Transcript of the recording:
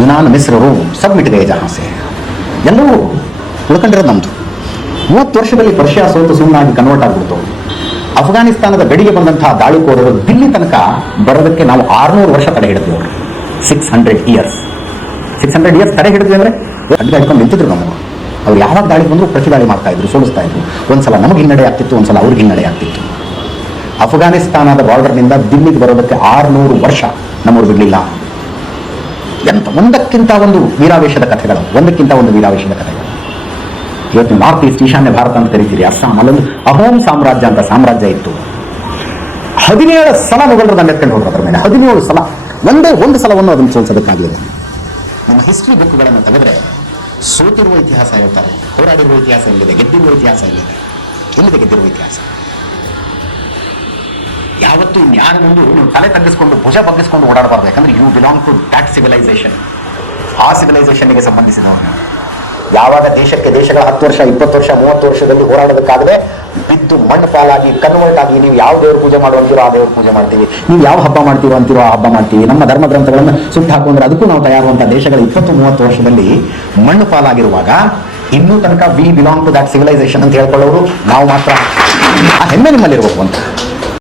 Yunnan ಮಿಸ್ರರು submit ಗೇ ಜಹಾಂ ಸೆ, ಎಲ್ಲವೂ ಉಳ್ಕೊಂಡಿರೋದು ನಮ್ಮದು. 30 ವರ್ಷದಲ್ಲಿ ಪರ್ಷಿಯಾ ಸೋತು ಸುಮ್ಮನಾಗಿ ಕನ್ವರ್ಟ್ ಆಗಿಬಿಡ್ತು. ಅಫ್ಘಾನಿಸ್ತಾನದ ಗಡಿಗೆ ಬಂದಂತಹ ದಾಳಿಕೋರರು ದಿಲ್ಲಿ ತನಕ ಬರೋದಕ್ಕೆ ನಾವು 600 ವರ್ಷ ತಡೆ ಹಿಡಿದ್ವಿ. ಅವರು 600 ಇಯರ್ಸ್ ತಡೆ ಹಿಡಿದ್ವಿ ಅಂದರೆ ಅಡ್ಡ ಹಿಡ್ಕೊಂಡು ನಿಂತಿದ್ರು ನಮಗೆ. ಅವ್ರು ಯಾವಾಗ ದಾಳಿಗೆ ಬಂದರೂ ಪ್ರತಿ ದಾಳಿ ಮಾಡ್ತಾ ಇದ್ರು, ಸೋಲಿಸ್ತಾ ಇದ್ರು. ಒಂದ್ಸಲ ನಮಗೆ ಹಿನ್ನಡೆ ಆಗ್ತಿತ್ತು, ಒಂದ್ಸಲ ಅವ್ರಿಗೆ ಹಿನ್ನಡೆ ಆಗ್ತಿತ್ತು. ಅಫ್ಘಾನಿಸ್ತಾನದ ಬಾರ್ಡರ್ನಿಂದ ದಿಲ್ಲಿಗೆ ಬರೋದಕ್ಕೆ 600 ವರ್ಷ ನಮ್ಮವ್ರು ಬಿಡಲಿಲ್ಲ. ಎಂತ ಒಂದಕ್ಕಿಂತ ಒಂದು ವೀರಾವೇಶದ ಕಥೆಗಳು, ಒಂದಕ್ಕಿಂತ ಒಂದು ವೀರಾವೇಶದ ಕಥೆಗಳು. ಇವತ್ತು ನಾರ್ತ್ ಈಸ್ಟ್, ಈಶಾನ್ಯ ಭಾರತ ಅಂತ ಕರಿತೀರಿ, ಅಸ್ಸಾಂ, ಅಲ್ಲೊಂದು ಅಹೋಂ ಸಾಮ್ರಾಜ್ಯ ಅಂತ ಸಾಮ್ರಾಜ್ಯ ಇತ್ತು. 17 ಸಲ ಮೊಘಲರು ದಂಡೆತ್ಕೊಂಡು ಹೋದ್ರು ಅದರ ಮೇಲೆ. 17 ಸಲ, ಒಂದು ಸಲವನ್ನು ಅದನ್ನು ಸೋಲಿಸೋದಕ್ಕಾಗಲಿಲ್ಲ. ನಮ್ಮ ಹಿಸ್ಟ್ರಿ ಬುಕ್ಗಳನ್ನು ತೆಗೆದ್ರೆ ಸೋತಿರುವ ಇತಿಹಾಸ ಹೇಳ್ತಾರೆ, ಹೋರಾಡಿರುವ ಇತಿಹಾಸ ಎಲ್ಲಿದೆ, ಗೆದ್ದಿರುವ ಇತಿಹಾಸ ಎಲ್ಲಿದೆ ಗೆದ್ದಿರುವ ಇತಿಹಾಸ? ಯಾವತ್ತೂ ಇನ್ಯಾರ ಮುಂದೆ ನೀವು ತಲೆ ತಗ್ಗಿಸ್ಕೊಂಡು ಭುಜ ಬಗ್ಗಿಸ್ಕೊಂಡು ಓಡಾಡಬಾರ್ದು. ಯಾಕಂದ್ರೆ you belong to that civilization. ಆ ಸಿವಿಲೈಸೇಷನ್ಗೆ ಸಂಬಂಧಿಸಿದವರು. ಯಾವಾಗ ದೇಶಗಳ 10 ವರ್ಷ, 20 ವರ್ಷ, 30 ವರ್ಷದಲ್ಲಿ ಹೋರಾಡೋದಕ್ಕಾಗದೆ ಬಿದ್ದು ಮಣ್ಣು ಪಾಲಾಗಿ ಕನ್ವರ್ಟ್ ಆಗಿ ನೀವು ಯಾವ ದೇವ್ರ ಪೂಜೆ ಮಾಡುವಂತೀರೋ ಆ ದೇವ್ರ ಪೂಜೆ ಮಾಡ್ತೀವಿ, ನೀವು ಯಾವ ಹಬ್ಬ ಮಾಡ್ತೀರೋ ಅಂತೀರೋ ಆ ಹಬ್ಬ ಮಾಡ್ತೀವಿ, ನಮ್ಮ ಧರ್ಮ ಗ್ರಂಥಗಳನ್ನು ಸುಟ್ಟು ಹಾಕೊಂಡ್ರೆ ಅದಕ್ಕೂ ನಾವು ತಯಾರುವಂಥ ದೇಶಗಳ 20-30 ವರ್ಷದಲ್ಲಿ ಮಣ್ಣು ಪಾಲಾಗಿರುವಾಗ ಇನ್ನೂ ತನಕ we belong to that civilization ಅಂತ ಹೇಳ್ಕೊಳ್ಳೋರು ನಾವು ಮಾತ್ರ. ಆ ಹೆಮ್ಮೆ ನಿಮ್ಮಲ್ಲಿರ್ಬೇಕು ಅಂತ.